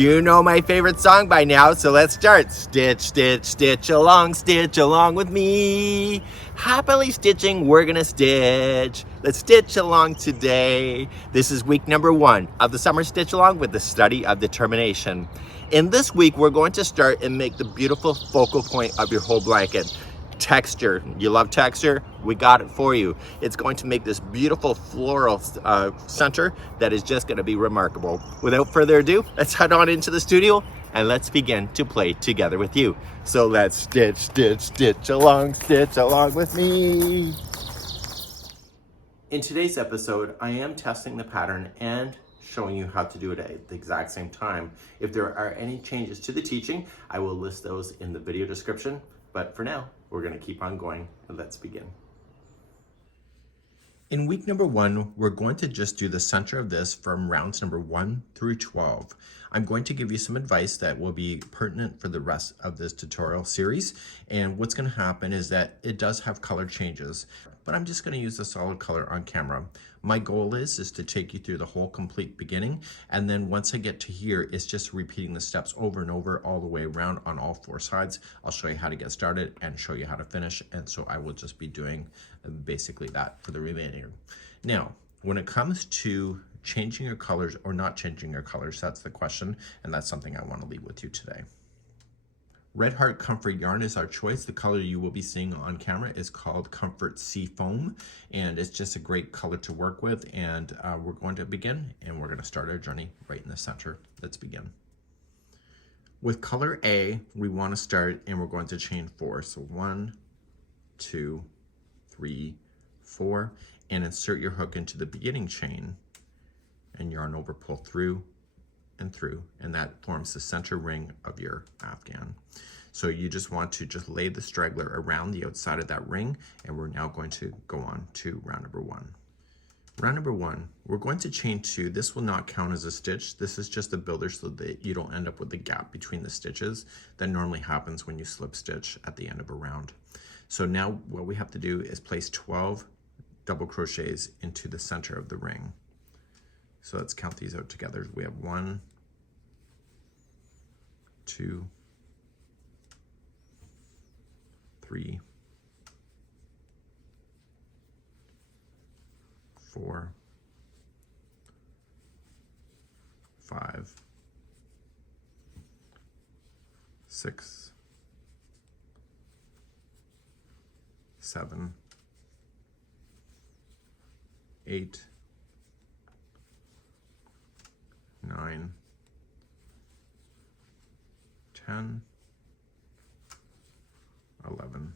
You know my favorite song by now, so let's start. Stitch, stitch, stitch along with me. Happily stitching, we're gonna stitch. Let's stitch along today. This is week number 1 of the summer stitch along with the study of determination. In this week, we're going to start and make the beautiful focal point of your whole blanket. Texture. You love texture? We got it for you. It's going to make this beautiful floral center that is just going to be remarkable. Without further ado, let's head on into the studio and let's begin to play together with you. So let's stitch, stitch, stitch along with me. In today's episode, I am testing the pattern and showing you how to do it at the exact same time. If there are any changes to the teaching, I will list those in the video description. But for now, we're going to keep on going, and let's begin. In week number 1, we're going to just do the center of this from rounds number 1 through 12. I'm going to give you some advice that will be pertinent for the rest of this tutorial series. And what's going to happen is that it does have color changes, but I'm just going to use a solid color on camera. My goal is to take you through the whole complete beginning, and then once I get to here, it's just repeating the steps over and over all the way around on all 4 sides. I'll show you how to get started and show you how to finish, and so I will just be doing basically that for the remainder. Now, when it comes to changing your colors or not changing your colors, that's the question, and that's something I want to leave with you today. Red Heart Comfort yarn is our choice. The color you will be seeing on camera is called Comfort Sea Foam, and it's just a great color to work with. And we're going to begin, and we're going to start our journey right in the center. Let's begin. With color A, we want to start, and we're going to chain 4. So 1, 2, 3, 4, and insert your hook into the beginning chain, and yarn over, pull through, and through, and that forms the center ring of your afghan. So you just want to just lay the straggler around the outside of that ring, and we're now going to go on to round number 1. Round number 1, we're going to chain 2. This will not count as a stitch. This is just a builder so that you don't end up with the gap between the stitches that normally happens when you slip stitch at the end of a round. So now what we have to do is place 12 double crochets into the center of the ring. So let's count these out together. We have 1, 2, 3, 4, 5, 6, 7, 8, 9, 10, 11,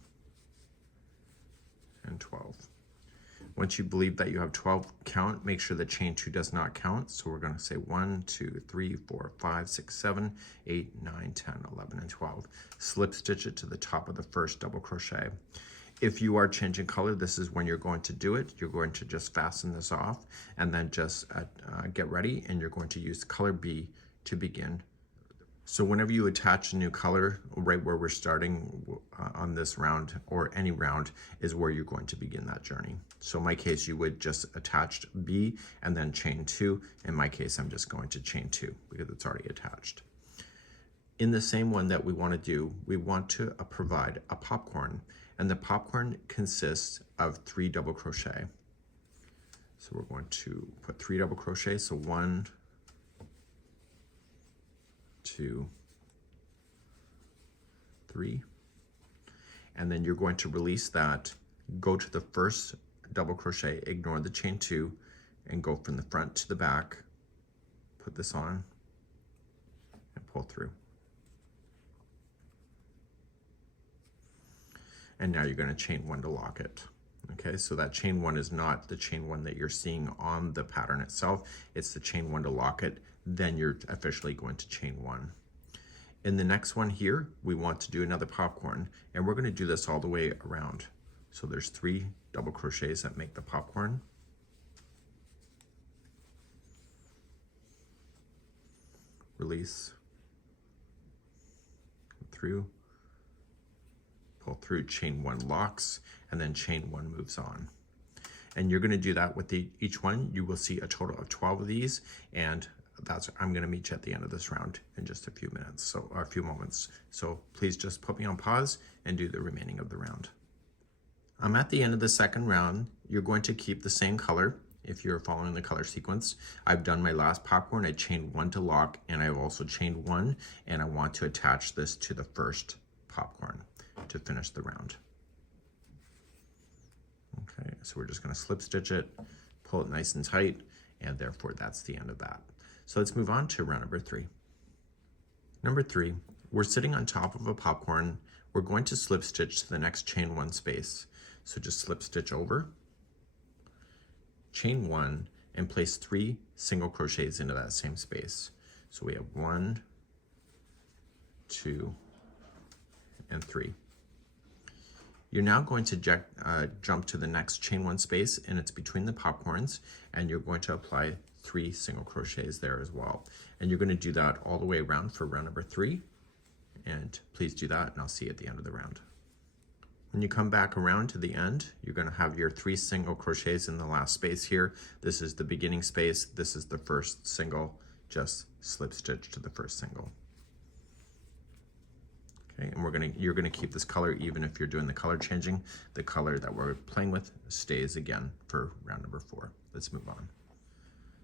and 12. Once you believe that you have 12 count, make sure that chain 2 does not count. So we're going to say 1, 2, 3, 4, 5, 6, 7, 8, 9, 10, 11, and 12. Slip stitch it to the top of the first double crochet. If you are changing color, this is when you're going to do it. You're going to just fasten this off and then just get ready, and you're going to use color B to begin. So whenever you attach a new color, right where we're starting on this round or any round is where you're going to begin that journey. So in my case, you would just attach B and then chain 2. In my case, I'm just going to chain 2 because it's already attached. In the same one that we want to do, we want to provide a popcorn, and the popcorn consists of 3 double crochet. So we're going to put 3 double crochet. So 1, 2, 3, and then you're going to release that, go to the first double crochet, ignore the chain 2, and go from the front to the back, put this on, and pull through. And now you're going to chain 1 to lock it. Okay, so that chain 1 is not the chain 1 that you're seeing on the pattern itself. It's the chain 1 to lock it. Then you're officially going to chain 1. In the next one here, we want to do another popcorn, and we're going to do this all the way around. So there's 3 double crochets that make the popcorn. Release, through, pull through, chain 1 locks, and then chain 1 moves on. And you're going to do that with each one. You will see a total of 12 of these, and I'm going to meet you at the end of this round in just a few minutes, or a few moments. So please just put me on pause and do the remaining of the round. I'm at the end of the second round. You're going to keep the same color if you're following the color sequence. I've done my last popcorn. I chained 1 to lock, and I've also chained 1, and I want to attach this to the first popcorn to finish the round. Okay, so we're just going to slip stitch it, pull it nice and tight, and therefore that's the end of that. So let's move on to round number 3. Number 3, we're sitting on top of a popcorn. We're going to slip stitch to the next chain 1 space. So just slip stitch over, chain 1, and place 3 single crochets into that same space. So we have 1, 2, and 3. You're now going to jump to the next chain 1 space, and it's between the popcorns, and you're going to apply 3 single crochets there as well. And you're going to do that all the way around for round number 3, and please do that, and I'll see you at the end of the round. When you come back around to the end, you're going to have your 3 single crochets in the last space here. This is the beginning space. This is the first single. Just slip stitch to the first single. Okay, and you're gonna keep this color even if you're doing the color changing. The color that we're playing with stays again for round number 4. Let's move on.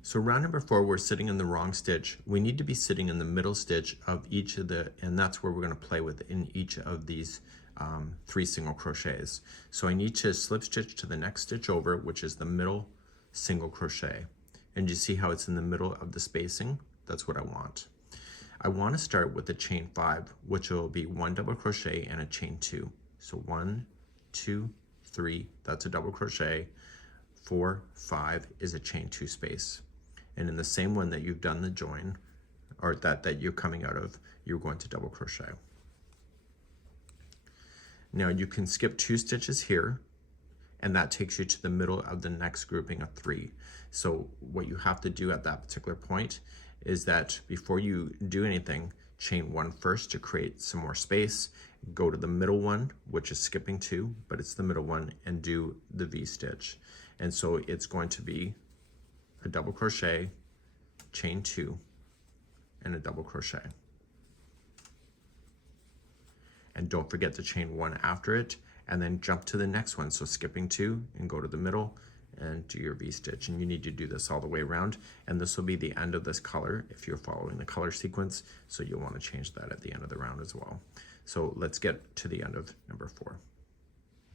So round number 4, we're sitting in the wrong stitch. We need to be sitting in the middle stitch of each of and that's where we're gonna play with in each of these 3 single crochets. So I need to slip stitch to the next stitch over, which is the middle single crochet. And you see how it's in the middle of the spacing? That's what I want. I want to start with a chain 5, which will be 1 double crochet and a chain 2. So 1, 2, 3, that's a double crochet. 4, 5 is a chain 2 space. And in the same one that you've done the join, or that you're coming out of, you're going to double crochet. Now you can skip 2 stitches here, and that takes you to the middle of the next grouping of 3. So what you have to do at that particular point is that before you do anything, chain 1 first to create some more space, go to the middle one, which is skipping 2, but it's the middle one, and do the V-stitch. And so it's going to be a double crochet, chain 2, and a double crochet. And don't forget to chain 1 after it, and then jump to the next one. So skipping 2 and go to the middle and do your V-stitch. And you need to do this all the way around. And this will be the end of this color if you're following the color sequence. So you'll want to change that at the end of the round as well. So let's get to the end of number 4.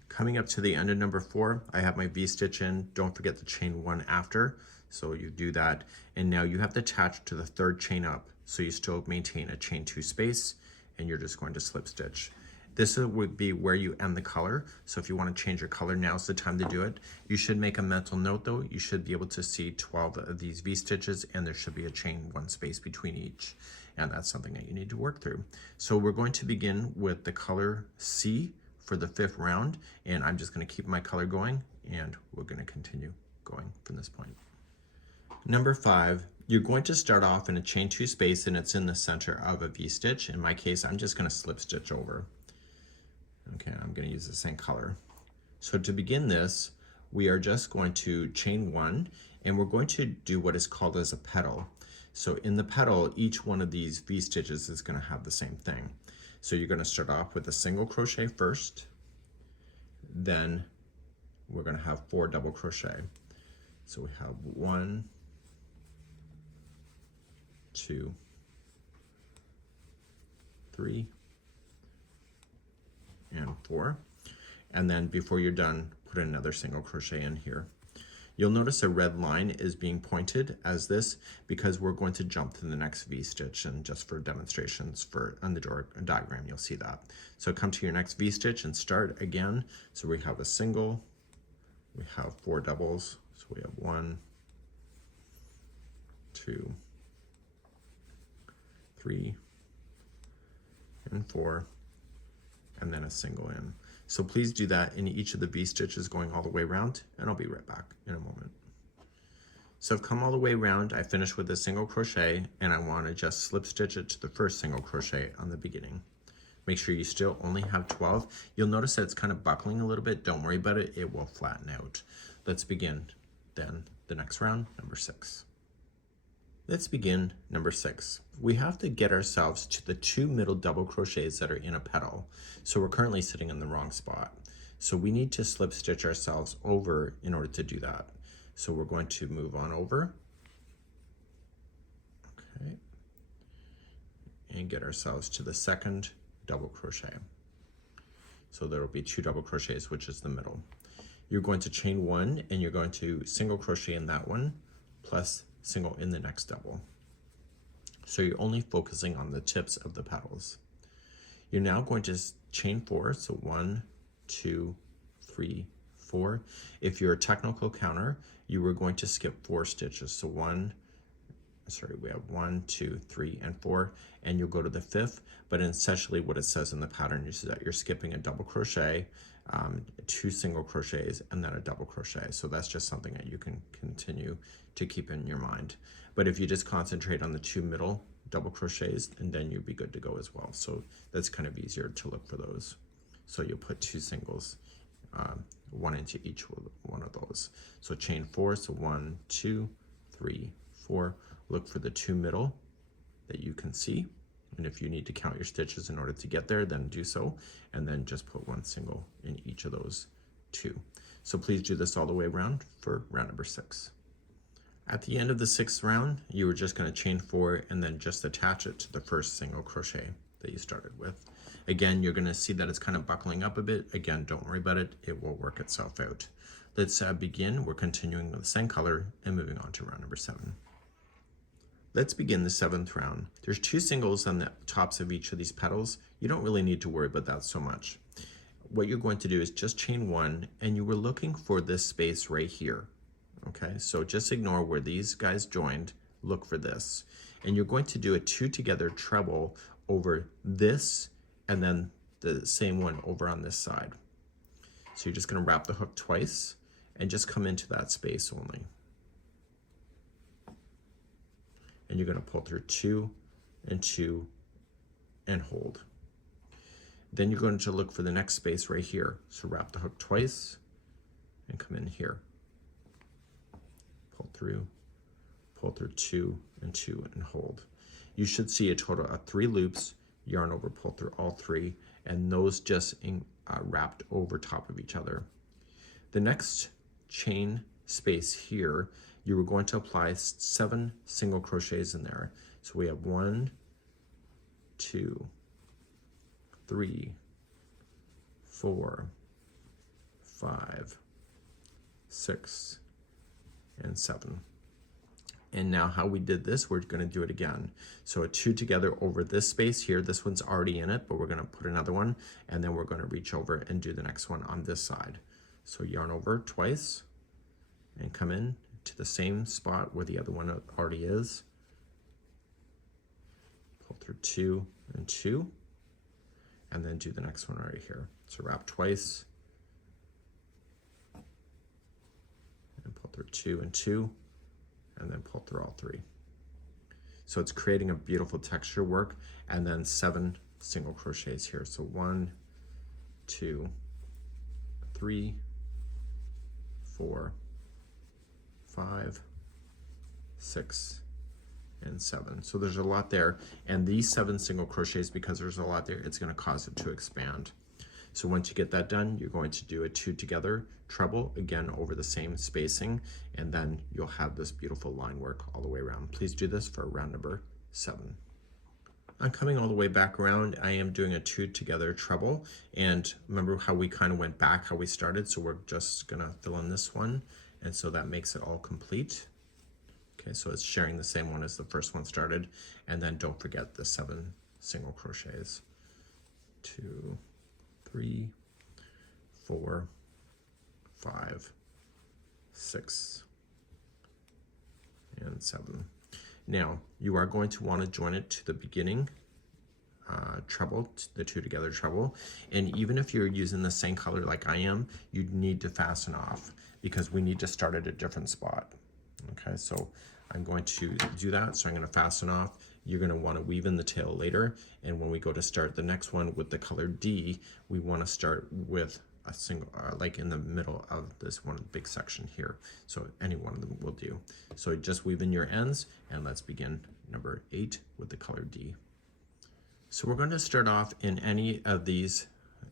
Coming up to the end of number 4, I have my V-stitch in. Don't forget to chain 1 after. So you do that. And now you have to attach to the 3rd chain up. So you still maintain a chain 2 space, and you're just going to slip stitch. This would be where you end the color. So if you want to change your color, now's the time to do it. You should make a mental note though. You should be able to see 12 of these V-stitches, and there should be a chain 1 space between each. And that's something that you need to work through. So we're going to begin with the color C for the 5th round, and I'm just going to keep my color going, and we're going to continue going from this point. Number 5, you're going to start off in a chain 2 space, and it's in the center of a V-stitch. In my case, I'm just going to slip stitch over. Okay, I'm going to use the same color. So to begin this, we are just going to chain 1, and we're going to do what is called as a petal. So in the petal, each one of these V-stitches is going to have the same thing. So you're going to start off with a single crochet first, then we're going to have 4 double crochet. So we have 1, 2, 3, and 4. And then before you're done, put another single crochet in here. You'll notice a red line is being pointed as this because we're going to jump to the next V-stitch, and just for demonstrations on the diagram, you'll see that. So come to your next V-stitch and start again. So we have a single, we have 4 doubles. So we have 1, 2, 3, and 4, and then a single in. So please do that in each of the V-stitches going all the way around, and I'll be right back in a moment. So I've come all the way around, I finished with a single crochet, and I want to just slip stitch it to the first single crochet on the beginning. Make sure you still only have 12. You'll notice that it's kind of buckling a little bit. Don't worry about it, it will flatten out. Let's begin then the next round, number 6. Let's begin number 6. We have to get ourselves to the 2 middle double crochets that are in a petal. So we're currently sitting in the wrong spot. So we need to slip stitch ourselves over in order to do that. So we're going to move on over. Okay. And get ourselves to the second double crochet. So there will be 2 double crochets, which is the middle. You're going to chain 1 and you're going to single crochet in that one plus single in the next double. So you're only focusing on the tips of the petals. You're now going to chain 4, so 1, 2, 3, 4. If you're a technical counter, you were going to skip 4 stitches. So we have 1, 2, 3, and 4, and you'll go to the 5th, but essentially what it says in the pattern is that you're skipping a double crochet, 2 single crochets, and then a double crochet. So that's just something that you can continue to keep in your mind. But if you just concentrate on the 2 middle double crochets, and then you'll be good to go as well. So that's kind of easier to look for those. So you'll put 2 singles, 1 into each one of those. So chain 4, so 1, 2, 3, 4. Look for the 2 middle that you can see. And if you need to count your stitches in order to get there, then do so. And then just put 1 single in each of those 2. So please do this all the way around for round number 6. At the end of the 6th round, you were just going to chain 4 and then just attach it to the first single crochet that you started with. Again, you're going to see that it's kind of buckling up a bit. Again, don't worry about it. It will work itself out. Let's begin. We're continuing with the same color and moving on to round number 7. Let's begin the 7th round. There's 2 singles on the tops of each of these petals. You don't really need to worry about that so much. What you're going to do is just chain 1, and you were looking for this space right here. Okay, so just ignore where these guys joined, look for this. And you're going to do a 2 together treble over this, and then the same one over on this side. So you're just going to wrap the hook twice, and just come into that space only. And you're going to pull through 2 and 2 and hold. Then you're going to look for the next space right here. So wrap the hook twice and come in here. Pull through 2 and 2 and hold. You should see a total of 3 loops, yarn over, pull through all 3, and those just wrapped over top of each other. The next chain space here, you were going to apply 7 single crochets in there. So we have 1, 2, 3, 4, 5, 6, and 7. And now how we did this, we're going to do it again. So a 2 together over this space here. This one's already in it, but we're going to put another one, and then we're going to reach over and do the next one on this side. So yarn over twice and come in to the same spot where the other one already is. Pull through 2 and 2, and then do the next one right here. So wrap twice and pull through 2 and 2, and then pull through all 3. So it's creating a beautiful texture work, and then 7 single crochets here. So 1, 2, 3, 4, 5, 6, and 7. So there's a lot there, and these 7 single crochets, because there's a lot there, it's going to cause it to expand. So once you get that done, you're going to do a 2 together treble, again over the same spacing, and then you'll have this beautiful line work all the way around. Please do this for round number 7. I'm coming all the way back around. I am doing a 2 together treble, and remember how we kind of went back, how we started, so we're just gonna fill in this one, and so that makes it all complete. Okay, so it's sharing the same one as the first one started, and then don't forget the 7 single crochets. 2, 3, 4, 5, 6, and 7. Now, you are going to want to join it to the beginning treble, the 2 together treble, and even if you're using the same color like I am, you need to fasten off because we need to start at a different spot. Okay, so I'm going to do that, so I'm going to fasten off. You're going to want to weave in the tail later, and when we go to start the next one with the color D, we want to start with a single, like in the middle of this one big section here. So any one of them will do. So just weave in your ends, and let's begin number 8 with the color D. So we're going to start off in any of these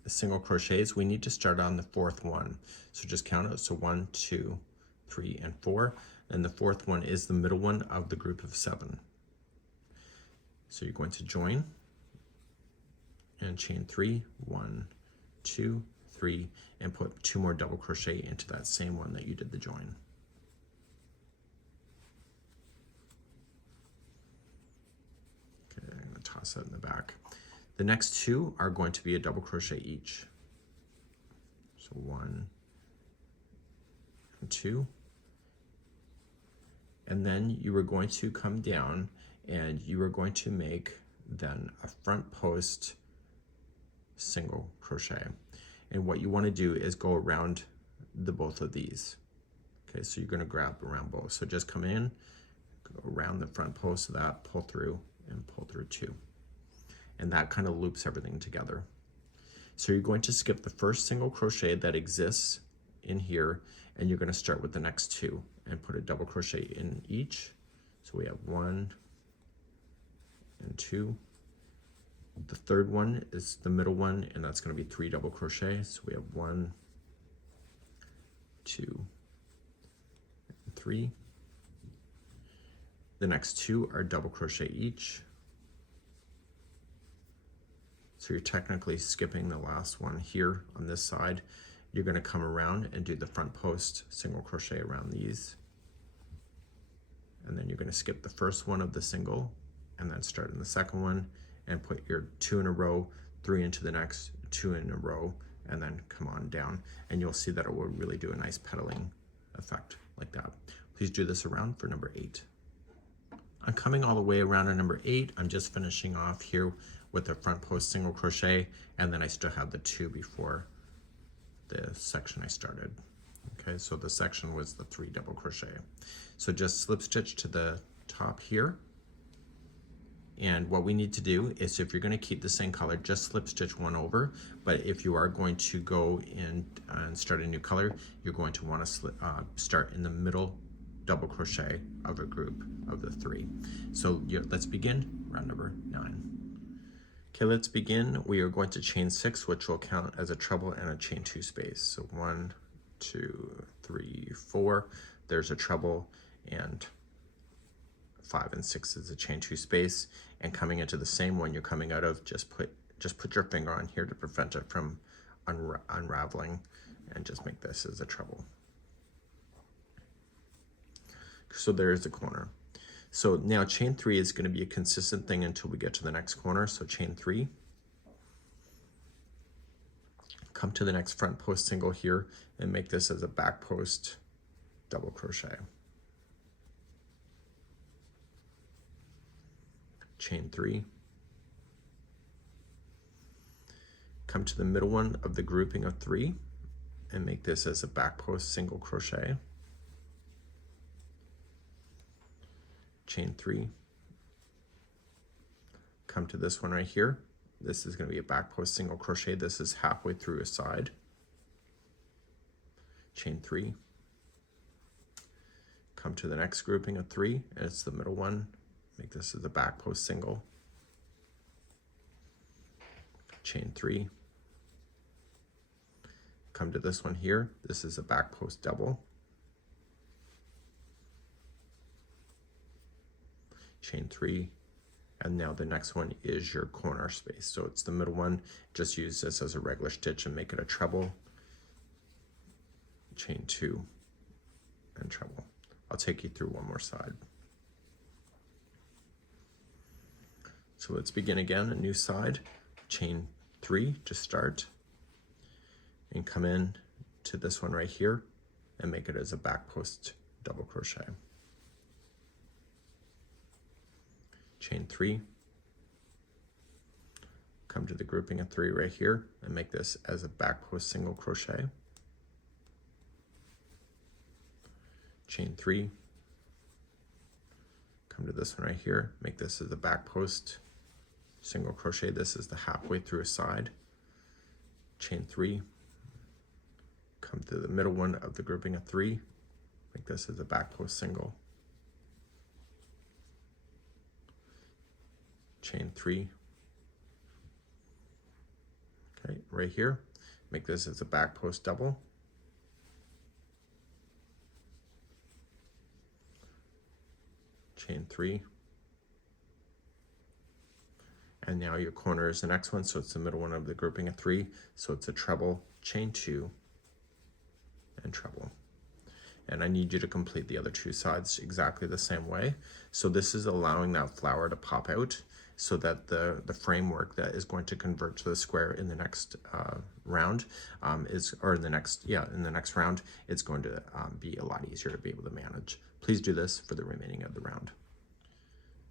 single crochets. We need to start on the 4th one. So just count it. So 1, 2, 3, and 4. And the 4th one is the middle one of the group of 7. So you're going to join and chain 3, 1, 2, 3, and put 2 more double crochet into that same one that you did the join. Okay, I'm going to toss that in the back. The next 2 are going to be a double crochet each. So 1 and 2. And then you are going to come down and you are going to make then a front post single crochet. And what you want to do is go around the both of these. Okay, so you're going to grab around both. So just come in, go around the front post of that, pull through, and pull through 2. And that kind of loops everything together. So you're going to skip the first single crochet that exists in here, and you're going to start with the next 2 and put a double crochet in each. So we have 1 and 2. The 3rd one is the middle one, and that's going to be 3 double crochets. So we have 1, 2, and 3. The next 2 are double crochet each. So you're technically skipping the last one here on this side. You're going to come around and do the front post single crochet around these. And then you're going to skip the first one of the single and then start in the second one and put your 2 in a row, 3 into the next, 2 in a row, and then come on down. And you'll see that it will really do a nice pedaling effect like that. Please do this around for number 8. I'm coming all the way around to number 8. I'm just finishing off here with the front post single crochet, and then I still have the 2 before the section I started. Okay, so the section was the 3 double crochet. So just slip stitch to the top here. And what we need to do is, if you're going to keep the same color, just slip stitch 1 over. But if you are going to go in and start a new color, you're going to want to start in the middle double crochet of a group of the 3. So let's begin round number 9. Okay, let's begin. We are going to chain 6, which will count as a treble and a chain 2 space. So 1, 2, 3, 4. There's a treble, and 5 and 6 is a chain 2 space. And coming into the same one you're coming out of, just put your finger on here to prevent it from unraveling, and just make this as a treble. So there's the corner. So now chain 3 is going to be a consistent thing until we get to the next corner. So chain 3, come to the next front post single here and make this as a back post double crochet. Chain 3, come to the middle one of the grouping of 3 and make this as a back post single crochet. Chain 3, come to this one right here. This is going to be a back post single crochet. This is halfway through a side. Chain 3, come to the next grouping of 3, and it's the middle one. Make this as a back post single. Chain 3, come to this one here. This is a back post double. Chain 3, and now the next one is your corner space. So it's the middle one. Just use this as a regular stitch and make it a treble. Chain 2 and treble. I'll take you through one more side. So let's begin again, a new side. Chain 3 to start, and come in to this one right here and make it as a back post double crochet. Chain 3, come to the grouping of 3 right here and make this as a back post single crochet. Chain 3, come to this one right here, make this as a back post single crochet. This is the halfway through a side. Chain 3, come to the middle one of the grouping of 3, make this as a back post single, chain 3, okay, right here, make this as a back post double, chain 3, and now your corner is the next one, so it's the middle one of the grouping of 3, so it's a treble, chain 2, and treble. And I need you to complete the other 2 sides exactly the same way. So this is allowing that flower to pop out so that the framework that is going to convert to the square in the next round in the next round, it's going to be a lot easier to be able to manage. Please do this for the remaining of the round.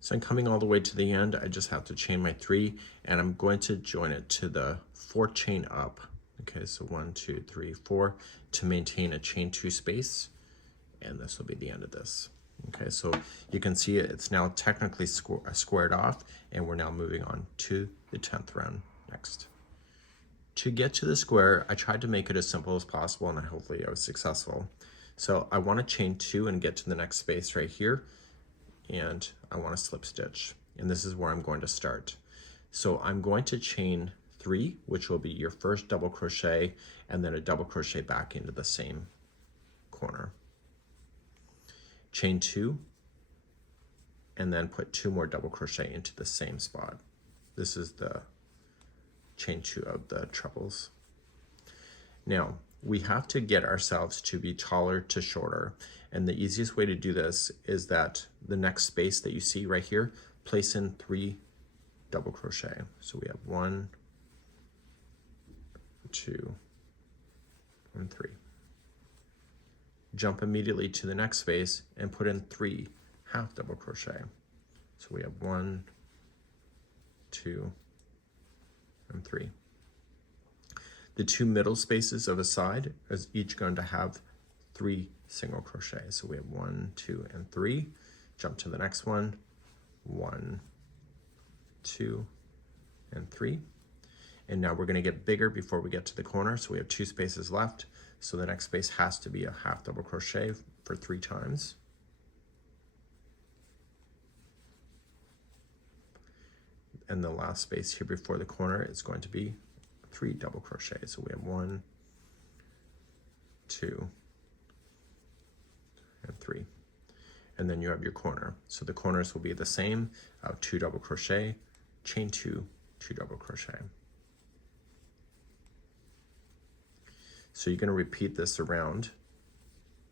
So I'm coming all the way to the end. I just have to chain my 3, and I'm going to join it to the 4th chain up. Okay, so 1, 2, 3, 4 to maintain a chain 2 space, and this will be the end of this. Okay, so you can see it's now technically squared off, and we're now moving on to the 10th round next. To get to the square, I tried to make it as simple as possible, and hopefully I was successful. So I want to chain 2 and get to the next space right here, and I want to slip stitch, and this is where I'm going to start. So I'm going to chain 3, which will be your first double crochet, and then a double crochet back into the same corner. Chain 2, and then put 2 more double crochet into the same spot. This is the chain 2 of the trebles. Now, we have to get ourselves to be taller to shorter, and the easiest way to do this is that the next space that you see right here, place in 3 double crochet. So we have 1, 2, and 3. Jump immediately to the next space and put in 3 half double crochet. So we have 1, 2, and 3. The 2 middle spaces of a side is each going to have 3 single crochet. So we have 1, 2, and 3. Jump to the next one, 1, 2, and 3. And now we're going to get bigger before we get to the corner. So we have 2 spaces left. So the next space has to be a half double crochet for 3 times. And the last space here before the corner is going to be 3 double crochets. So we have 1, 2, and 3. And then you have your corner. So the corners will be the same of 2 double crochet, chain 2, 2 double crochet. So you're going to repeat this around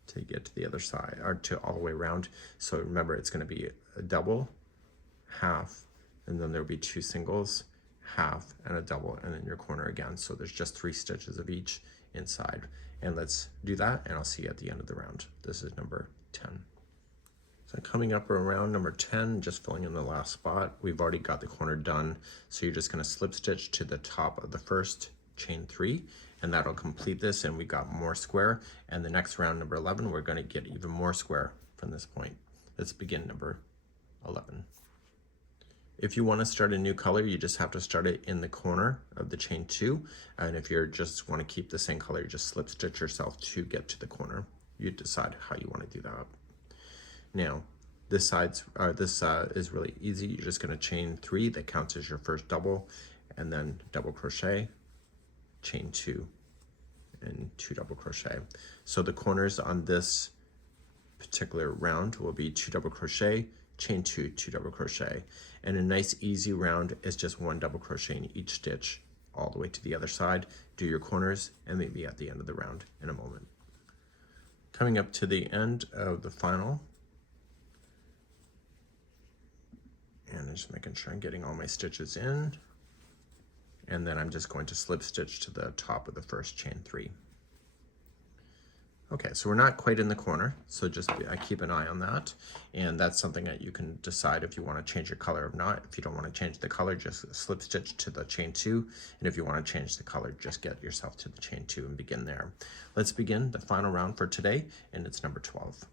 to get to the other side, or to all the way around. So remember, it's going to be a double, half, and then there'll be 2 singles, half, and a double, and then your corner again. So there's just 3 stitches of each inside. And let's do that, and I'll see you at the end of the round. This is number 10. So coming up around number 10, just filling in the last spot. We've already got the corner done. So you're just going to slip stitch to the top of the first, chain 3, and that'll complete this, and we got more square. And the next round, number 11, we're going to get even more square from this point. Let's begin number 11. If you want to start a new color, you just have to start it in the corner of the chain 2. And if you just want to keep the same color, you just slip stitch yourself to get to the corner. You decide how you want to do that. Now, this is really easy. You're just going to chain 3. That counts as your first double, and then double crochet, chain 2, and 2 double crochet. So the corners on this particular round will be 2 double crochet, chain 2, 2 double crochet. And a nice easy round is just 1 double crochet in each stitch all the way to the other side. Do your corners, and meet me at the end of the round in a moment. Coming up to the end of the final, and I'm just making sure I'm getting all my stitches in, and then I'm just going to slip stitch to the top of the first chain 3. Okay, so we're not quite in the corner, so just keep an eye on that, and that's something that you can decide if you want to change your color or not. If you don't want to change the color, just slip stitch to the chain 2, and if you want to change the color, just get yourself to the chain 2 and begin there. Let's begin the final round for today, and it's number 12.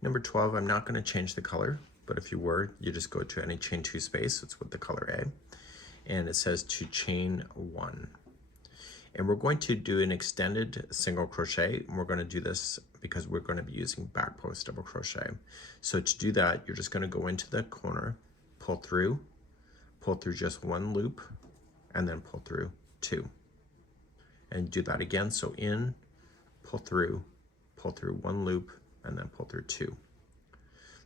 Number 12, I'm not going to change the color, but if you were, you just go to any chain 2 space. It's with the color A, and it says to chain 1. And we're going to do an extended single crochet, and we're going to do this because we're going to be using back post double crochet. So to do that, you're just going to go into the corner, pull through just one loop, and then pull through 2. And do that again. So in, pull through one loop, and then pull through 2.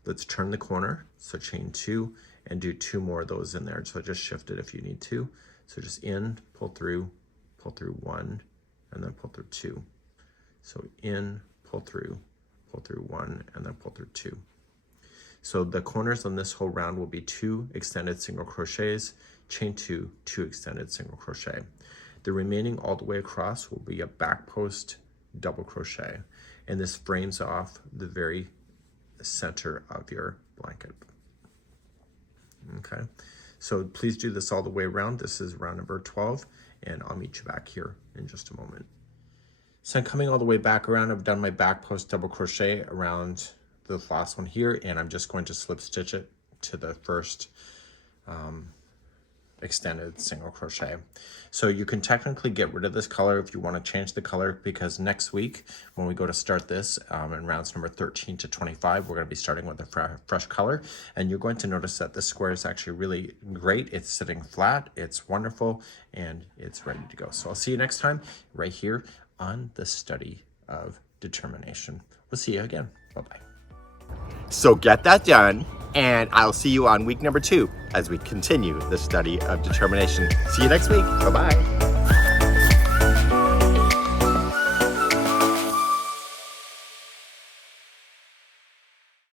Let's turn the corner, so chain 2 and do 2 more of those in there. So just shift it if you need to. So just in, pull through 1, and then pull through 2. So in, pull through 1, and then pull through 2. So the corners on this whole round will be 2 extended single crochets, chain 2, 2 extended single crochet. The remaining all the way across will be a back post double crochet, and this frames off the very center of your blanket. Okay, so please do this all the way around. This is round number 12, and I'll meet you back here in just a moment. So I'm coming all the way back around. I've done my back post double crochet around the last one here, and I'm just going to slip stitch it to the first extended single crochet. So you can technically get rid of this color if you want to change the color, because next week when we go to start this in rounds number 13 to 25, we're going to be starting with a fresh color, and you're going to notice that this square is actually really great. It's sitting flat, it's wonderful, and it's ready to go. So I'll see you next time right here on the study of determination. We'll see you again. Bye-bye. So get that done, and I'll see you on week number 2 as we continue the study of determination. See you next week. Bye-bye.